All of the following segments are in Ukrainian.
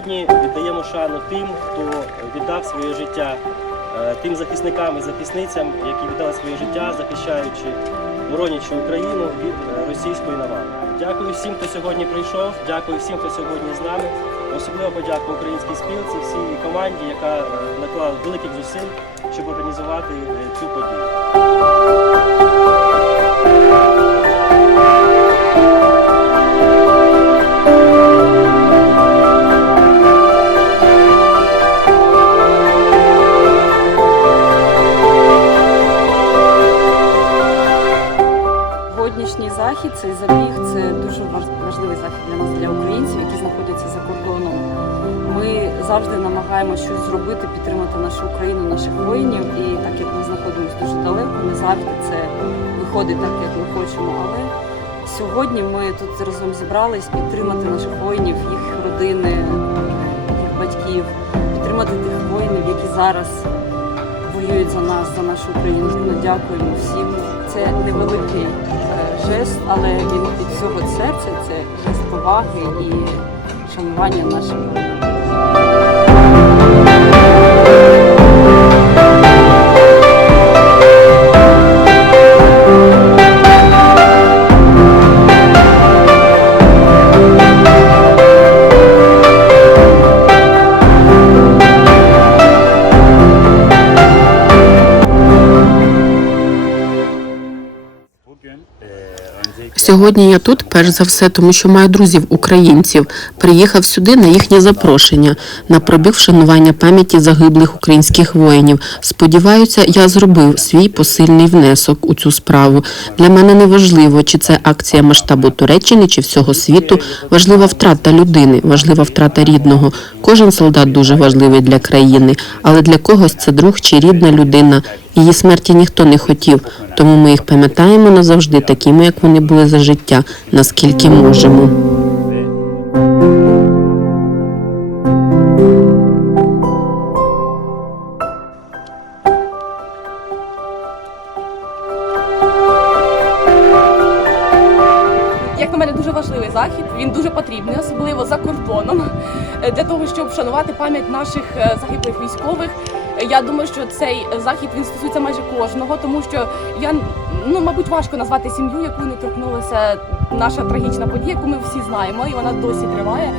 Сьогодні віддаємо шану тим, хто віддав своє життя, е, тим захисникам і захисницям, які віддали своє життя, захищаючи воронячу Україну від е, російської навали. Дякую всім, хто сьогодні прийшов. Дякую всім, хто сьогодні з нами. Особливо подяку українській спілці, всій команді, яка е, наклала великих зусиль, щоб організувати цю подію. Завжди намагаємося щось зробити, підтримати нашу Україну, наших воїнів. І так як ми знаходимося дуже далеко, не завжди це виходить так, як ми хочемо. Але сьогодні ми тут разом зібрались підтримати наших воїнів, їх родини, їх батьків, підтримати тих воїнів, які зараз воюють за нас, за нашу Україну. Дякуємо всім. Це невеликий е, жест, але він від всього серця це жест поваги і шанування нашим Сьогодні я тут перш за все, тому що маю друзів українців. Приїхав сюди на їхнє запрошення на пробіг вшанування пам'яті загиблих українських воїнів. Сподіваюся, я зробив свій посильний внесок у цю справу. Для мене не важливо, чи це акція масштабу Туреччини чи всього світу. Важлива втрата людини, важлива втрата рідного. Кожен солдат дуже важливий для країни, але для когось це друг чи рідна людина. Її смерті ніхто не хотів, тому ми їх пам'ятаємо назавжди такими, як вони були за життя, наскільки можемо. Як на мене, дуже важливий захід. Він дуже потрібний, особливо за кордоном, е, для того, щоб вшанувати пам'ять наших е, загиблих військових. Я думаю, що цей захід він стосується майже кожного, тому що я ну мабуть важко назвати сім'ю, яку не торкнулася наша трагічна подія, яку ми всі знаємо, і вона досі триває.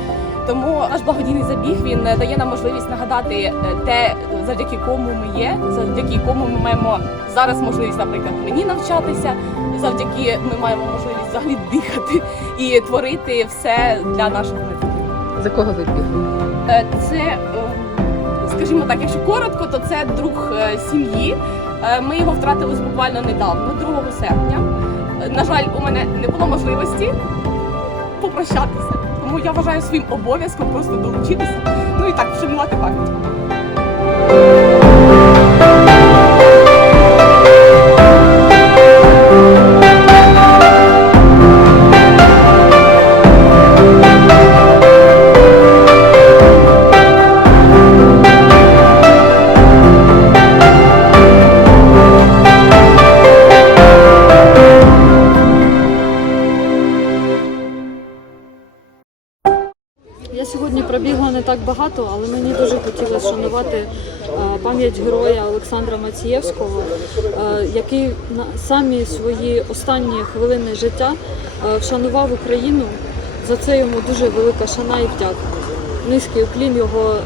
Тому наш благодійний забіг він дає нам можливість нагадати е, те, завдяки кому ми є, завдяки кому ми маємо зараз можливість, наприклад, мені навчатися, завдяки ми маємо можливість взагалі дихати і творити все для наших майбутніх. За кого вибіг? Е, Це, е, скажімо так, якщо коротко, то це друг е, сім'ї. Е, Ми його втратили буквально недавно, 2 серпня. Е, На жаль, у мене не було можливості попрощатися. Тому я вважаю своїм обов'язком просто долучитися. Ну і так вшанувати пам'ять. Я сьогодні пробігла не так багато, але мені дуже хотілося шанувати е, пам'ять героя Олександра Мацієвського, е, який на самі свої останні хвилини життя е, вшанував Україну. За це йому дуже велика шана і вдяка. Низький уклін його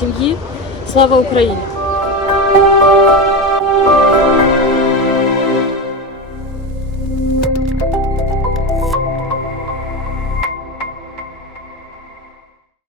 сім'ї. Слава Україні!